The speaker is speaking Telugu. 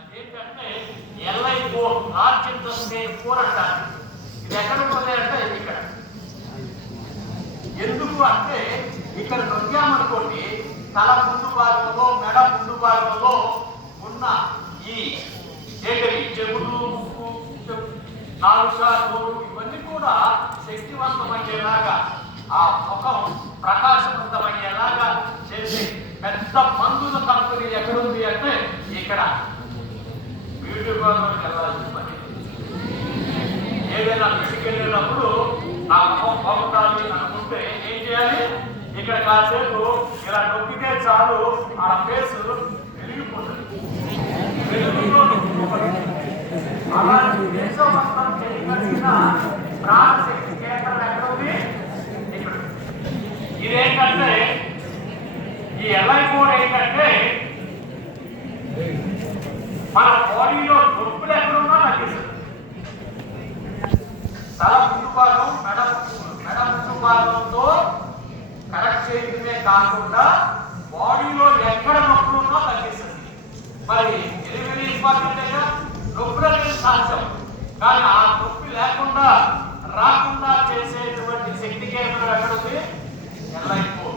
అదేంటంటే LI4 లార్జ్ ఇంటెస్టైన్ 4 అంటారు. ఇది ఎక్కడ ఉంటుంది అంటే ఇక్కడ. ఎందుకు అంటే ఇక్కడ నొక్కామనుకోండి తల ముందు భాగంలో మెడ ముందు భాగంలో ఉన్న ఈ ఏంటవి చెవులు నాలుక నోరు ఇవన్నీ కూడా శక్తివంతమయ్యేలాగా ఆ ముఖం ప్రకాశవంతమయ్యేలాగా చేసే పెద్ద మందుల కంపెనీ ఎక్కడుంది అంటే ఇక్కడ. బ్యూటీ పార్లర్కి వెళ్ళాల్సిన పని ఏదైనా పెళ్లికి వెళ్ళినప్పుడు ఆ ముఖం బాగుండాలి అనుకుంటే ఏం చేయాలి? ఇక్కడ కాసేపు ఇలా నొక్కితే చాలు ఆ ఫేస్ వెలిగిపోతుంది. వెలుగులో అలాంటి దేశవంతం చేయగలిగిన ప్రాణశక్తి కేంద్రం ఎక్కడుంది? ఇక్కడ. ఇదేంటంటే ఈ LI4 ఏంటంటే మన బాడీలో నొప్పులు ఎక్కడున్నా తగ్గిస్తుంది. తల ముందు భాగం మెడ ముందు భాగంతో కరెక్ట్ చేయడమే కాకుండా బాడీలో ఎక్కడ నొప్పులు ఉన్నా తగ్గిస్తుంది. మరి ఎలిమిని ఇంపార్టెంట్గా నొప్పులు అనేది సాధ్యం, కానీ ఆ నొప్పి లేకుండా రాకుండా చేసేటువంటి శక్తి కేంద్రం ఎక్కడుంది? LI4.